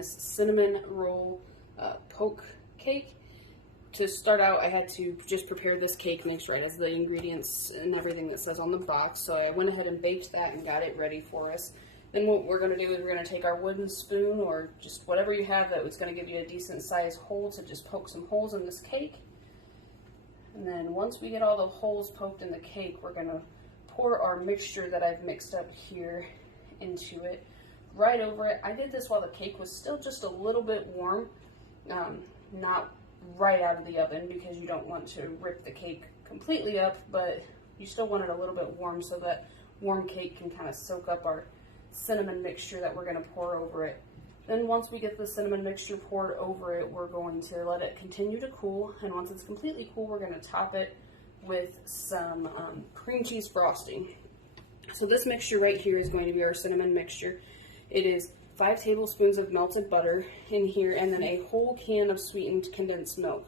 this cinnamon roll poke cake. To start out, I had to just prepare this cake mix right as the ingredients and everything that says on the box. So I went ahead and baked that and got it ready for us. Then what we're going to do is we're going to take our wooden spoon or just whatever you have that was going to give you a decent sized hole to just poke some holes in this cake. And then once we get all the holes poked in the cake, we're going to pour our mixture that I've mixed up here into it, right over it. I did this while the cake was still just a little bit warm, not right out of the oven because you don't want to rip the cake completely up, but you still want it a little bit warm so that warm cake can kind of soak up our cinnamon mixture that we're going to pour over it. Then once we get the cinnamon mixture poured over it, we're going to let it continue to cool, and once it's completely cool, we're going to top it with some cream cheese frosting. So this mixture right here is going to be our cinnamon mixture. It is 5 tablespoons of melted butter in here, and then a whole can of sweetened condensed milk.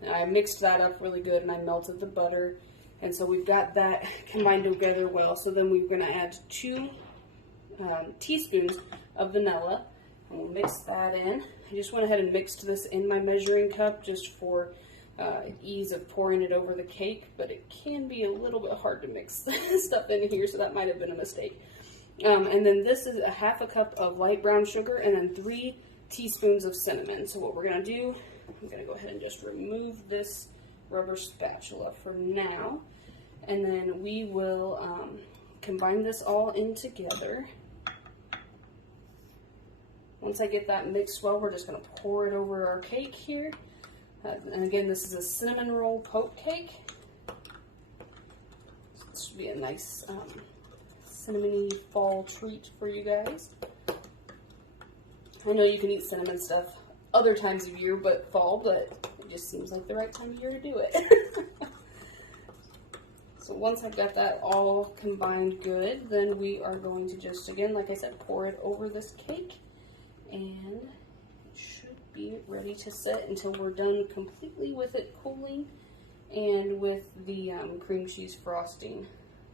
And I mixed that up really good, and I melted the butter, and so we've got that combined together well. So then we're going to add 2 teaspoons of vanilla, and we'll mix that in. I just went ahead and mixed this in my measuring cup just for ease of pouring it over the cake, but it can be a little bit hard to mix stuff in here, so that might have been a mistake. And then this is a half a cup of light brown sugar and then 3 teaspoons of cinnamon. So what we're going to do, I'm going to go ahead and just remove this rubber spatula for now. And then we will combine this all in together. Once I get that mixed well, we're just going to pour it over our cake here. And again, this is a cinnamon roll poke cake. This should be a nice cinnamony fall treat for you guys. I know you can eat cinnamon stuff other times of year but fall, but it just seems like the right time of year to do it. So once I've got that all combined good, then we are going to just, again, like I said, pour it over this cake, and it should be ready to set until we're done completely with it cooling and with the cream cheese frosting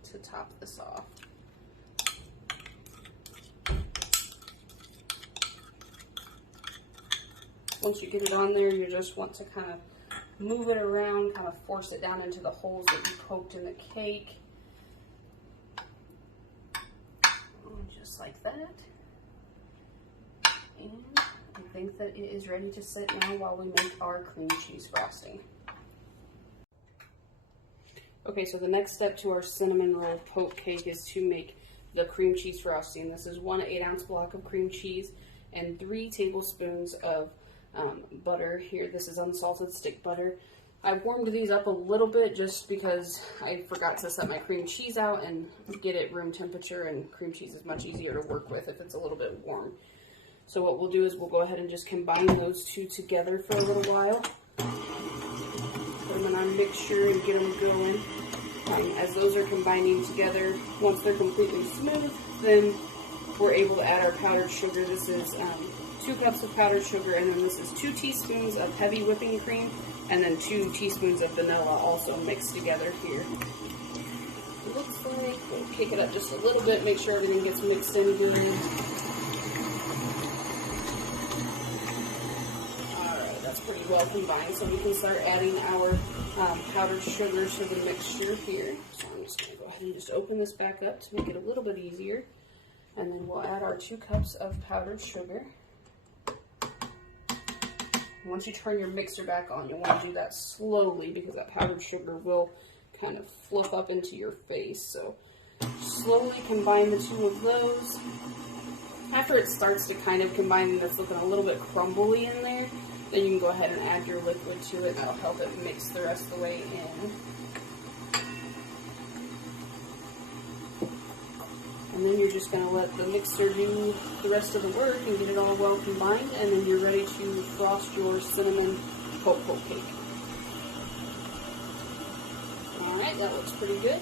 to top this off. Once you get it on there, you just want to kind of move it around, kind of force it down into the holes that you poked in the cake. Just like that. And I think that it is ready to sit now while we make our cream cheese frosting. Okay, so the next step to our cinnamon roll poke cake is to make the cream cheese frosting. This is 1 8-ounce block of cream cheese and 3 tablespoons of butter here. This is unsalted stick butter. I warmed these up a little bit just because I forgot to set my cream cheese out and get it room temperature, and cream cheese is much easier to work with if it's a little bit warm. So what we'll do is we'll go ahead and just combine those two together for a little while. Put them in our mixture and get them going. And as those are combining together, once they're completely smooth, then we're able to add our powdered sugar. This is 2 cups of powdered sugar, and then this is 2 teaspoons of heavy whipping cream, and then 2 teaspoons of vanilla also mixed together here. It looks like we'll kick it up just a little bit, make sure everything gets mixed in good. Alright, that's pretty well combined, so we can start adding our powdered sugar to the mixture here. So I'm just going to go ahead and just open this back up to make it a little bit easier. And then we'll add our 2 cups of powdered sugar. Once you turn your mixer back on, you'll want to do that slowly because that powdered sugar will kind of fluff up into your face. So slowly combine the 2 of those. After it starts to kind of combine and it's looking a little bit crumbly in there, then you can go ahead and add your liquid to it. That'll help it mix the rest of the way in. And then you're just going to let the mixer do the rest of the work and get it all well combined, and then you're ready to frost your cinnamon poke cake. Alright, that looks pretty good.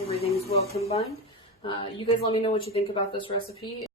Everything's well combined. You guys let me know what you think about this recipe.